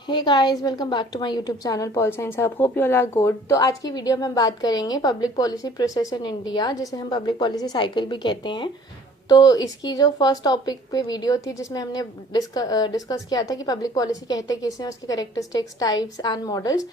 Hey guys, welcome back to my YouTube channel Pol Science Hub. Hope you all are good. तो आज की video में हम बात करेंगे public policy process in India, जिसे हम पब्लिक पॉलिसी साइकिल भी कहते हैं। तो इसकी जो फर्स्ट टॉपिक पे वीडियो थी जिसमें हमने डिस्कस किया था कि पब्लिक पॉलिसी कहते किसे, उसके characteristics, types and models.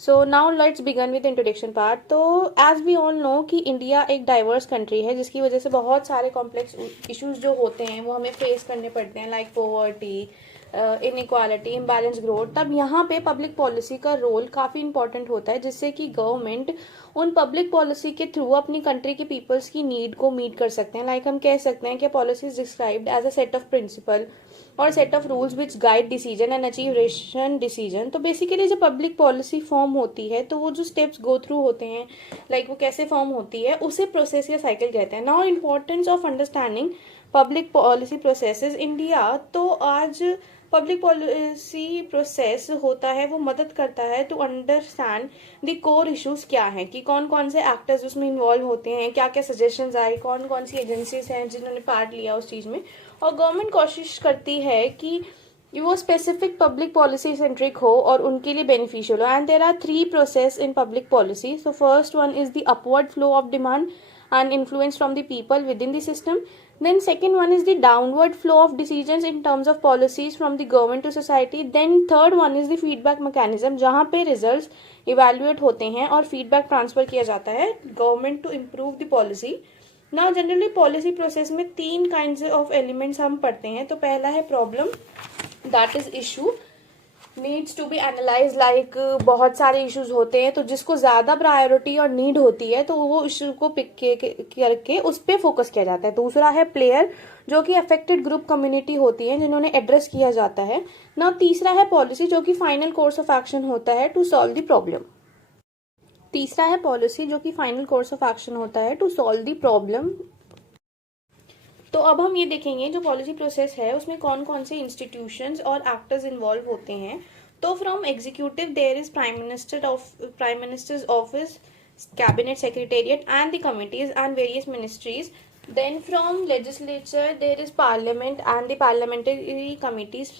So now let's begin with introduction part. तो एज वी ऑल नो कि इंडिया एक डाइवर्स कंट्री है, जिसकी वजह से बहुत सारे कॉम्प्लेक्स इश्यूज जो होते हैं वो हमें फेस करने पड़ते हैं, like poverty, inequality, imbalance growth. तब यहाँ पे पब्लिक पॉलिसी का रोल काफ़ी इंपॉर्टेंट होता है, जिससे कि गवर्नमेंट उन पब्लिक पॉलिसी के थ्रू अपनी कंट्री के पीपल्स की नीड को मीट कर सकते हैं। लाइक हम कह सकते हैं कि policy is described as a set of principle और set of rules which guide decision and achieve ration decision. तो बेसिकली जब पब्लिक पॉलिसी फॉर्म होती है तो वो जो स्टेप्स गो थ्रू होते हैं, लाइक वो कैसे फॉर्म होती है, उसे प्रोसेस या साइकिल कहते हैं। Now importance of understanding public policy processes India. तो आज पब्लिक पॉलिसी प्रोसेस होता है, वो मदद करता है to understand the core issues क्या हैं, कि कौन कौन से एक्टर्स उसमें इन्वॉल्व होते हैं, क्या क्या सजेशंस आए, कौन कौन सी एजेंसीज हैं जिन्होंने पार्ट लिया उस चीज़ में। और गवर्नमेंट कोशिश करती है कि वो स्पेसिफिक पब्लिक पॉलिसी सेंट्रिक हो और उनके लिए बेनिफिशियल हो। And there are three process in public policy. So first one is the upward flow of demand and influence from the people within the system. Then second one is the downward flow of decisions in terms of policies from the government to society. Then third one is the feedback mechanism, जहाँ पे results evaluate होते हैं और feedback transfer किया जाता है government to improve the policy. Now generally policy process में तीन kinds of elements हम पढ़ते हैं। तो पहला है problem, that is issue needs to be analyse. Like बहुत सारे इश्यूज होते हैं, तो जिसको ज्यादा प्रायोरिटी और नीड होती है तो वो इश्यू को पिक करके उस पर फोकस किया जाता है। दूसरा है प्लेयर, जो कि अफेक्टेड ग्रुप कम्युनिटी होती है जिन्होंने एड्रेस किया जाता है ना। तीसरा है पॉलिसी, जो कि फाइनल कोर्स ऑफ एक्शन होता है टू सॉल्व द प्रॉब्लम। तीसरा है पॉलिसी, जो कि फाइनल कोर्स ऑफ एक्शन होता है टू सॉल्व द प्रॉब्लम। तो अब हम ये देखेंगे जो पॉलिसी प्रोसेस है उसमें कौन कौन से इंस्टीट्यूशंस और एक्टर्स इन्वॉल्व होते हैं। तो from executive there is prime ministers office, cabinet secretariat and the committees and various ministries. Then from legislature there is parliament and the parliamentary committees.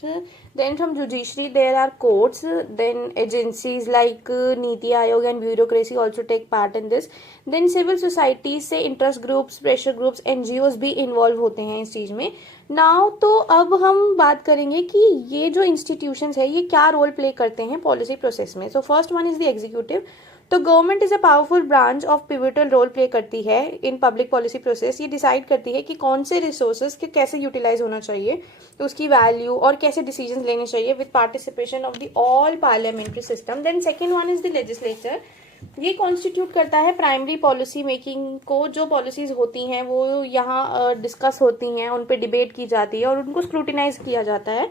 Then from judiciary there are courts. Then agencies like Niti Aayog and bureaucracy also take part in this. Then civil societies से interest groups, pressure groups, NGOs भी involve होते हैं इस चीज में। Now तो अब हम बात करेंगे कि ये जो institutions है ये क्या रोल प्ले करते हैं पॉलिसी प्रोसेस में। So first one is the executive. तो government is a powerful branch of pivotal role play करती है इन पब्लिक पॉलिसी प्रोसेस। ये डिसाइड करती है कि कौन से रिसोर्सेज के कैसे यूटिलाइज होना चाहिए, उसकी वैल्यू और कैसे डिसीजंस लेने चाहिए with participation of the all parliamentary system. Then second one is the legislature. ये कॉन्स्टिट्यूट करता है प्राइमरी पॉलिसी मेकिंग को। जो पॉलिसीज होती हैं वो यहाँ डिस्कस होती हैं, उन पर डिबेट की जाती है और उनको स्क्रूटिनाइज किया जाता है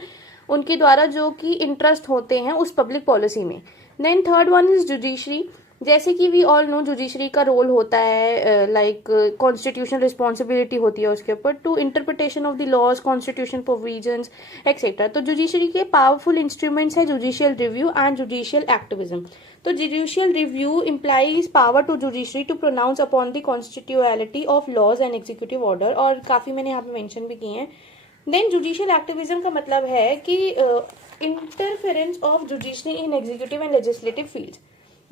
उनके द्वारा जो कि इंटरेस्ट होते हैं उस पब्लिक पॉलिसी में। Then third one is judiciary. जैसे कि वी ऑल नो जुडिशरी का रोल होता है, लाइक कॉन्स्टिट्यूशन रिस्पॉन्सिबिलिटी होती है उसके ऊपर to interpretation of the laws, constitution provisions etcetera. तो जुडिशरी के पावरफुल इंस्ट्रूमेंट्स है judicial review and judicial activism. तो judicial review implies power to judiciary to pronounce upon the constitutionality of laws and executive order, और काफी मैंने यहाँ पे mention भी किए हैं। देन जुडिशियल एक्टिविज्म का मतलब है कि interference of judiciary in executive and legislative fields.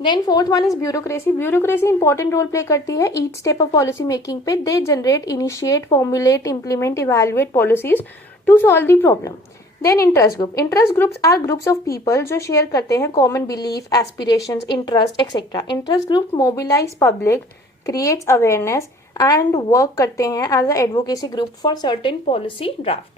Then fourth one is bureaucracy. Bureaucracy important role play करती है each step of policy making पे। They generate, initiate, formulate, implement, evaluate policies to solve the problem. Then interest group. Interest groups are groups of people जो share करते हैं common belief, aspirations, interest etcetera. Interest group mobilize public, creates awareness and work करते हैं as a advocacy group for certain policy draft.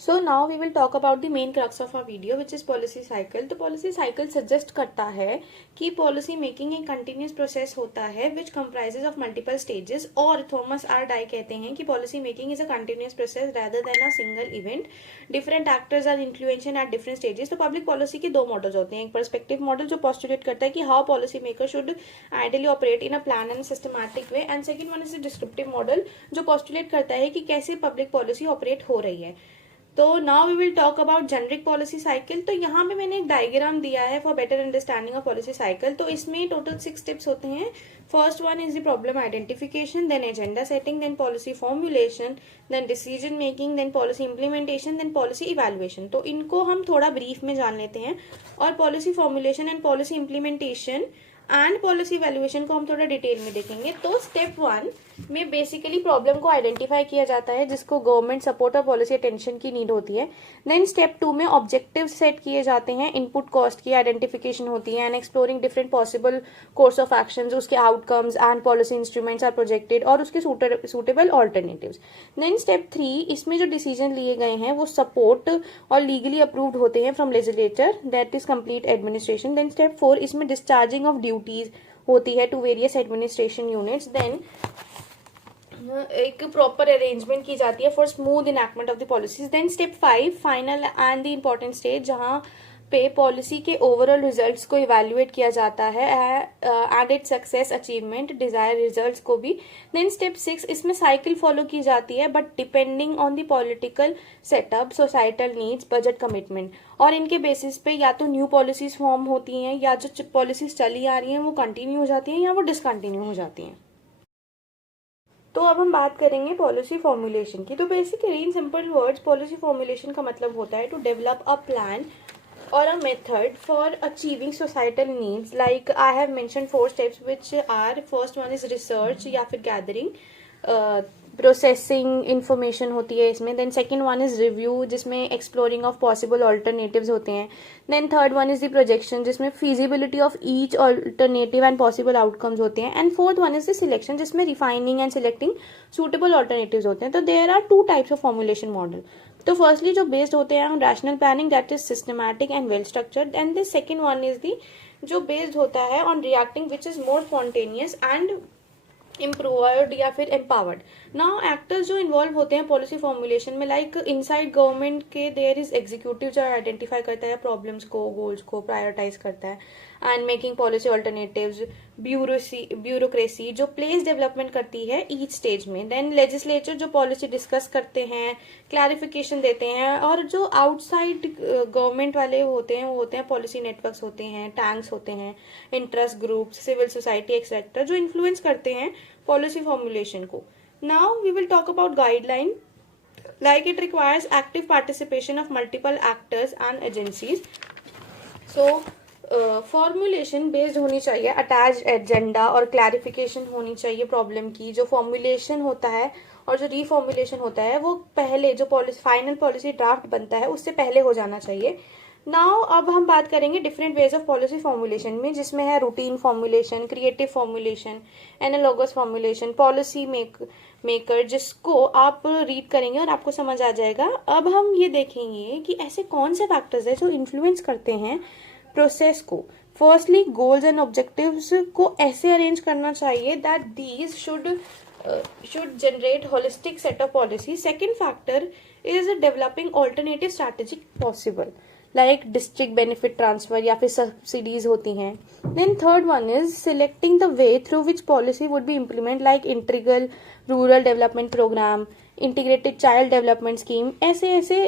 So now we will talk about the main crux of our video which is policy cycle. तो policy cycle suggest करता है कि policy making एक continuous process होता है which comprises of multiple stages, और Thomas R Dye कहते हैं कि policy making is a continuous process rather than a single event. Different actors are influential at different stages. तो पब्लिक पॉलिसी के दो मॉडल्स होते हैं, एक पर्सपेक्टिव मॉडल जो पोस्टुलेट करता है कि how policy maker should ideally operate in a plan and systematic way, and second one is the descriptive model जो पोस्टुलेट करता है कि कैसे पब्लिक पॉलिसी ऑपरेट हो रही है। तो now we will talk about generic policy cycle. तो यहाँ पे मैंने एक डायग्राम दिया है for better understanding of policy cycle. तो इसमें टोटल 6 स्टेप्स होते हैं। First one is the problem identification, then agenda setting, then policy formulation, then decision making, then policy implementation, then policy evaluation. तो इनको हम थोड़ा ब्रीफ में जान लेते हैं। और policy formulation and policy implementation and policy valuation को हम थोड़ा डिटेल में देखेंगे। तो स्टेप 1 में बेसिकली प्रॉब्लम को आइडेंटिफाई किया जाता है जिसको गवर्नमेंट सपोर्ट और पॉलिसी अटेंशन की नीड होती है। देन स्टेप 2 में ऑब्जेक्टिव सेट किए जाते हैं, इनपुट कॉस्ट की आइडेंटिफिकेशन होती है and exploring different possible course of actions, उसके outcomes and policy instruments are projected और उसके सूटेबल ऑल्टरनेटिव्स। देन स्टेप 3, इसमें जो डिसीजन लिए गए हैं वो सपोर्ट और लीगली अप्रूव्ड होते हैं from legislature, that is complete administration. Then step 4, इसमें डिस्चार्जिंग ऑफ ड्यूटीज होती है to various administration units. Then एक प्रॉपर अरेंजमेंट की जाती है for smooth enactment of the policies. Then step 5, final and the important stage, जहां पे policy के ओवरऑल रिजल्ट्स को इवैल्यूएट किया जाता है and it success achievement desire results को भी। देन स्टेप 6, इसमें साइकिल फॉलो की जाती है but depending on the political setup, societal needs, budget commitment, और इनके बेसिस पे या तो न्यू पॉलिसीज फॉर्म होती हैं या जो पॉलिसीज चली आ रही हैं वो कंटिन्यू हो जाती हैं या वो डिसकंटिन्यू हो जाती हैं। तो अब हम बात करेंगे पॉलिसी फॉर्मुलेशन की। तो basically in simple words policy formulation का मतलब होता है to develop a plan or a method for achieving societal needs. Like I have mentioned 4 steps which are, first one is research या फिर gathering, प्रोसेसिंग इंफॉर्मेशन होती है इसमें। Then second one is review जिसमें एक्सप्लोरिंग ऑफ पॉसिबल ऑल्टरनेटिव्स होते हैं। Then third one is the projection जिसमें feasibility of each alternative and possible outcomes होते हैं। And fourth one is the selection जिसमें refining and selecting suitable alternatives होते हैं। तो there are 2 types of formulation model. तो फर्स्टली जो based होते हैं on rational planning, that is systematic and well structured. And the second one is the जो based होता है on reacting which is more spontaneous and improvised या फिर empowered. Now actors जो इन्वॉल्व होते हैं पॉलिसी फॉर्मुलेशन में, लाइक इनसाइड गवर्नमेंट के देयर इज एग्जीक्यूटिव जो आइडेंटिफाई करता है प्रॉब्लम्स को, गोल्स को प्रायोरिटाइज करता है and making policy alternatives, bureaucracy जो प्लेस डेवलपमेंट करती है ईच स्टेज में। देन लेजिस्लेचर जो पॉलिसी डिस्कस करते हैं, क्लैरिफिकेशन देते हैं, और जो आउटसाइड गवर्नमेंट वाले होते हैं वो होते हैं पॉलिसी नेटवर्क्स होते हैं, टैंक्स होते हैं, interest groups, civil society etcetera जो इन्फ्लुएंस करते हैं पॉलिसी फॉर्मुलेशन को। Now we will talk about guideline, like it requires active participation of multiple actors and agencies. So formulation based होनी चाहिए, अटैच एजेंडा और क्लैरिफिकेशन होनी चाहिए प्रॉब्लम की। जो फॉर्मुलेशन होता है और जो रीफॉर्मुलेशन होता है वो पहले जो पॉलिसी फाइनल पॉलिसी ड्राफ्ट बनता है उससे पहले हो जाना चाहिए। नाउ अब हम बात करेंगे different ways of policy formulation में, जिसमें है routine formulation, creative formulation, analogous formulation, policy maker, जिसको आप रीड करेंगे और आपको समझ आ जाएगा। अब हम ये देखेंगे कि ऐसे कौन से फैक्टर्स है जो इन्फ्लुएंस करते हैं प्रोसेस को। फर्स्टली गोल्स एंड ऑब्जेक्टिव्स को ऐसे अरेंज करना चाहिए that these should generate holistic set of policies. Second factor is developing alternative strategy possible, like district benefit transfer या फिर subsidies होती हैं. Then third one is selecting the way through which policy would be implemented, like integral rural development program, integrated child development scheme. ऐसे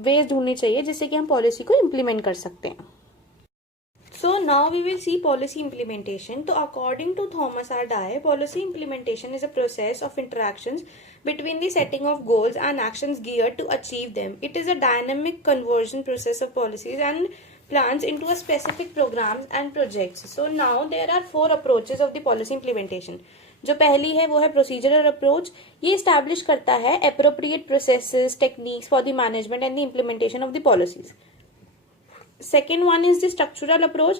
ways ढूंढनी चाहिए जिससे कि हम policy को implement कर सकते हैं. So now we will see policy implementation. So according to Thomas R. Dye, policy implementation is a process of interactions between the setting of goals and actions geared to achieve them. It is a dynamic conversion process of policies and plans into a specific programs and projects. So now there are 4 approaches of the policy implementation. जो पहली है वो है procedural approach. ये establish करता है appropriate processes, techniques for the management and the implementation of the policies. Second one is the structural approach.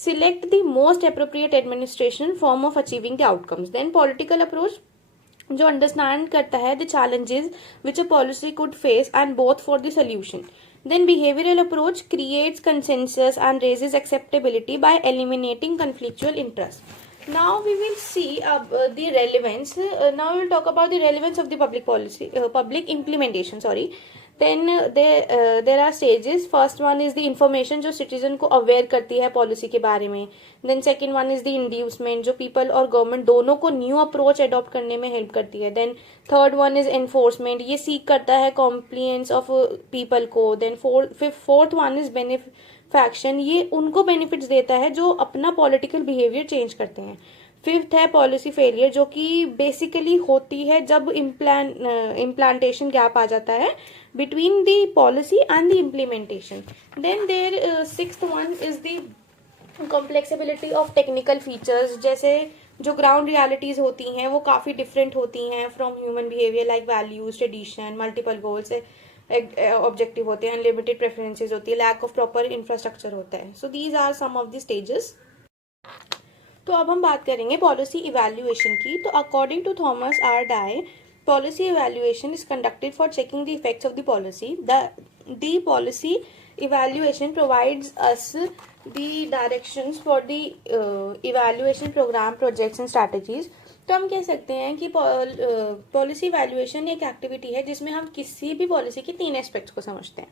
Select the most appropriate administration form of achieving the outcomes. Then political approach जो understand करता है the challenges which a policy could face and both for the solution. Then behavioral approach creates consensus and raises acceptability by eliminating conflictual interest. Now we will see the relevance. Now we will talk about the relevance of the public policy, public implementation. Then there are stages. First one is the information जो citizen को aware करती है policy के बारे में. Then second one is the inducement जो people और government दोनों को न्यू अप्रोच अडॉप्ट करने में हेल्प करती है. Then third one is enforcement, ये सीक करता है कॉम्प्लियंस ऑफ पीपल को. Then fourth one is benefaction, ये उनको बेनिफिट्स देता है जो अपना पॉलिटिकल बिहेवियर चेंज करते हैं. फिफ्थ है पॉलिसी फेलियर, जो कि बेसिकली होती है जब इम्प्लांटेशन गैप आ जाता है between the policy and the implementation. Then there sixth one is the complexibility of technical features, जैसे जो ग्राउंड रियलिटीज होती हैं वो काफ़ी डिफरेंट होती हैं from human behaviour, like values, tradition, multiple goals objective होते हैं, अनलिमिटेड प्रेफरेंसेज होती है, लैक ऑफ प्रॉपर इंफ्रास्ट्रक्चर होता है. So these are some of the stages. तो अब हम बात करेंगे पॉलिसी इवैल्यूएशन की. तो according to Thomas R Dye, policy evaluation is conducted for checking the effects of the policy. The policy evaluation provides us the directions for the evaluation program, projects and strategies. तो हम कह सकते हैं कि policy evaluation एक activity है जिसमें हम किसी भी पॉलिसी के 3 एस्पेक्ट्स को समझते हैं.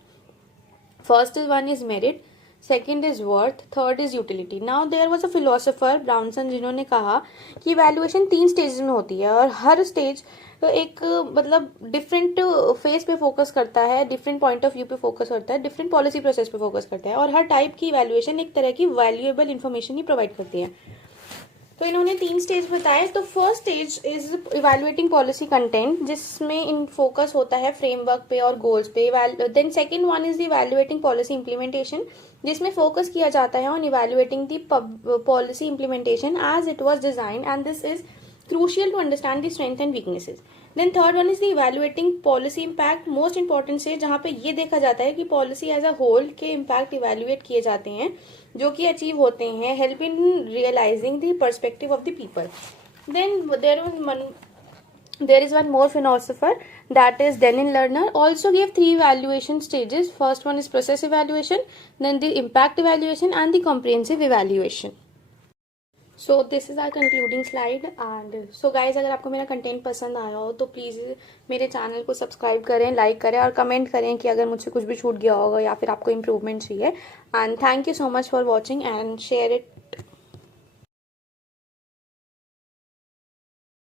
First is one is merit, second is worth, third is utility. Now there was a philosopher Brownson जिन्होंने कहा कि इवैल्यूएशन 3 स्टेज में होती है और हर स्टेज एक मतलब डिफरेंट फेज पे फोकस करता है, डिफरेंट पॉइंट ऑफ व्यू पे फोकस करता है, डिफरेंट पॉलिसी प्रोसेस पे फोकस करता है, और हर टाइप की इवैल्यूएशन एक तरह की वैल्यूएबल इन्फॉर्मेशन ही प्रोवाइड करती है. तो इन्होंने 3 स्टेज बताए. तो first stage is evaluating policy content, जिसमें इन फोकस होता है फ्रेमवर्क पे और गोल्स पे. Then second one is evaluating policy implementation, जिसमें फोकस किया जाता है on evaluating the policy implementation as it was designed, and this is crucial to understand the strength and weaknesses. Then third one is the evaluating policy impact, most important से जहाँ पे ये देखा जाता है कि पॉलिसी एज अ होल के impact evaluate किए जाते हैं जो कि अचीव होते हैं, help in realising the perspective of the people. Then there is one more philosopher, that is Denis Lerner, also gave 3 evaluation stages. First one is process evaluation, then the impact evaluation and the comprehensive evaluation. So this is our concluding slide. And so guys, अगर आपको मेरा content पसंद आया हो तो please मेरे channel को subscribe करें, लाइक करें और कमेंट करें कि अगर मुझसे कुछ भी छूट गया होगा या फिर आपको इम्प्रूवमेंट चाहिए. And thank you so much for watching and share it.